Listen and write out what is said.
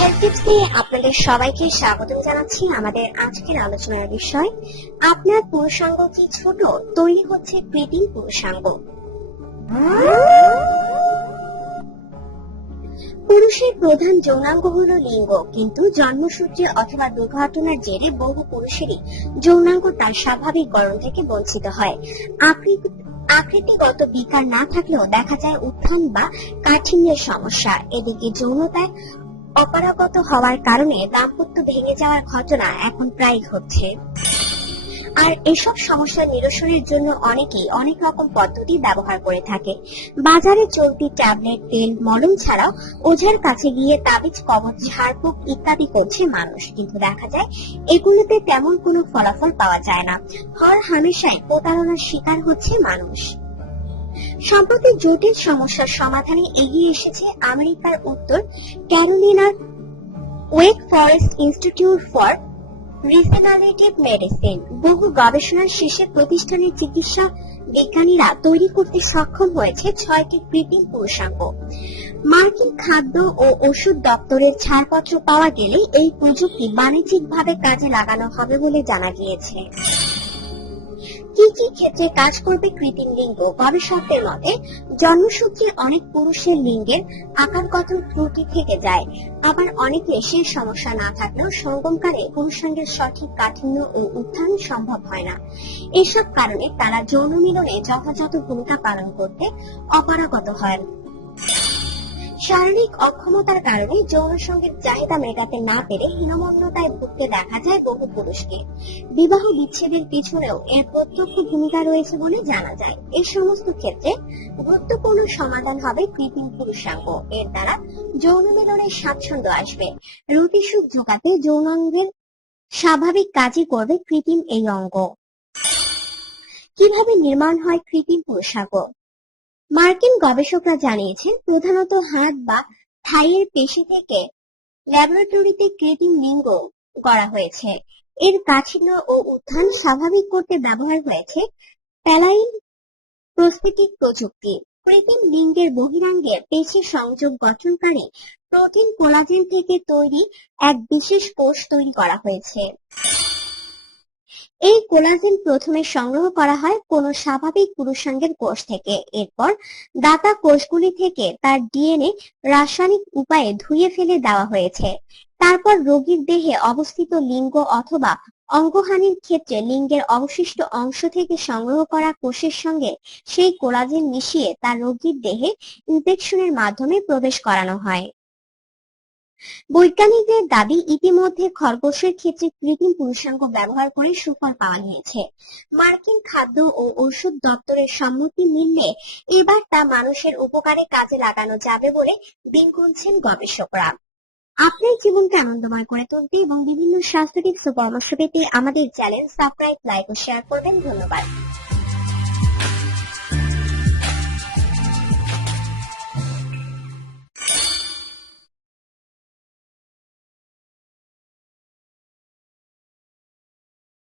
Health টিপসে আপনাদের সবাইকে স্বাগত জানাচ্ছি। আমাদের আজকের আলোচনার বিষয়, আপনার পুরুষাঙ্গ কি ছোট, তৈরি হচ্ছে কৃত্রিম পুরুষাঙ্গ। পুরুষের প্রধান যৌনাঙ্গ হলো লিঙ্গ, কিন্তু জন্মসূত্রে অথবা দুর্ঘটনার জেরে বহু পুরুষেরই যৌনাঙ্গ তার স্বাভাবিক গঠন থেকে বঞ্চিত হয়। আকৃতিগত বিকার না থাকলেও দেখা যায় উত্থান বা কাঠিন্যের সমস্যা। এদিকে যৌনতায় অপারগত হওয়ার কারণে দাম্পত্য ভেঙে যাওয়ার ঘটনা এখন প্রায় ঘটছে। আর এসব সমস্যা নিরসনের জন্য অনেকেই অনেক রকম পদ্ধতি ব্যবহার করে থাকে। বাজারে চলতি ট্যাবলেট, তেল, মলম ছাড়াও ওঝার কাছে গিয়ে তাবিজ, কবচ, ঝাড়ফুঁক ইত্যাদি করছে মানুষ, কিন্তু দেখা যায় এগুলোতে তেমন কোনো ফলাফল পাওয়া যায় না। হর হামেশাই প্রতারণার শিকার হচ্ছে মানুষ। সম্প্রতি জটিল সমস্যার সমাধানে এগিয়ে এসেছে আমেরিকার উত্তর ক্যারোলিনার Wake Forest Institute for Regenerative Medicine. বহু গবেষণার শেষে প্রতিষ্ঠানের চিকিৎসা বিজ্ঞানীরা তৈরি করতে সক্ষম হয়েছে 6টি কৃত্রিম পুরুষাঙ্গ। মার্কিন খাদ্য ও ওষুধ দপ্তরের ছাড়পত্র পাওয়া গেলে এই প্রযুক্তি বাণিজ্যিকভাবে কাজে লাগানো হবে বলে জানা গিয়েছে। কি কি ক্ষেত্রে কাজ করবে কৃত্রিম লিঙ্গ? গবেষকদের মতে, জন্মসূত্রে অনেক পুরুষের লিঙ্গের আকারগত ত্রুটি থেকে যায়, আবার অনেকে সেই সমস্যা না থাকলেও সঙ্গমকালে পুরুষাঙ্গের সঠিক কাঠিন্য ও উত্থান সম্ভব হয় না। এসব কারণে তারা যৌন মিলনে যথাযথ ভূমিকা পালন করতে অপারগত হয়। শারীরিক অক্ষমতার কারণে যৌন সঙ্গীর চাহিদা মেটাতে না পেরে হীনমন্যতায় ভুগতে দেখা যায় বহু পুরুষকে। বিবাহ বিচ্ছেদের পিছনেও এর প্রত্যক্ষ ভূমিকা রয়েছে বলে জানা যায়। এই সমস্ত ক্ষেত্রে গুরুত্বপূর্ণ সমাধান হবে কৃত্রিম পুরুষাঙ্গ। এর দ্বারা যৌন মিলনের স্বাচ্ছন্দ্য আসবে। রুটি সুখ জোগাতে যৌনাঙ্গের স্বাভাবিক কাজই করবে কৃত্রিম এই অঙ্গ। কিভাবে নির্মাণ হয় কৃত্রিম পুরুষাঙ্গ? মার্কিন গবেষকরা জানিয়েছেন, প্রধানত হাত বা থাইয়ের পেশি থেকে ল্যাবরেটরিতে কৃত্রিম লিঙ্গ করা হয়েছে। এর কাঠিন্য ও উত্থান স্বাভাবিক করতে ব্যবহার হয়েছে প্যালাইন প্রস্থেটিক প্রযুক্তি। কৃত্রিম লিঙ্গের বহিরাঙ্গের পেশি সংযোগ গঠনকারী প্রোটিন কোলাজেন থেকে তৈরি এক বিশেষ কোষ তৈরি করা হয়েছে। এই কোলাজেন প্রথমে সংগ্রহ করা হয় কোন স্বাভাবিক পুরুষাঙ্গের কোষ থেকে। এরপর দাতা কোষগুলি থেকে তার ডিএনএ রাসায়নিক উপায়ে ধুয়ে ফেলে দেওয়া হয়েছে। তারপর রোগীর দেহে অবস্থিত লিঙ্গ অথবা অঙ্গহানির ক্ষেত্রে লিঙ্গের অবশিষ্ট অংশ থেকে সংগ্রহ করা কোষের সঙ্গে সেই কোলাজেন মিশিয়ে তা রোগীর দেহে ইনজেকশনের মাধ্যমে প্রবেশ করানো হয়। বৈজ্ঞানিকদের দাবি, ইতিমধ্যে খরগোশের ক্ষেত্রে কৃত্রিম পুরুষাঙ্গ ব্যবহার করে সুফল পাওয়া গিয়েছে। মার্কিন খাদ্য ও ঔষধ দপ্তরের সম্মতি মিললে এবার তা মানুষের উপকারে কাজে লাগানো যাবে বলে দিন গুনছেন গবেষকরা। আপনার জীবনকে আনন্দময় করে তুলতে এবং বিভিন্ন স্বাস্থ্য টিপস ও পরামর্শ পেতে আমাদের চ্যানেল সাবস্ক্রাইব, লাইক ও শেয়ার করবেন। ধন্যবাদ।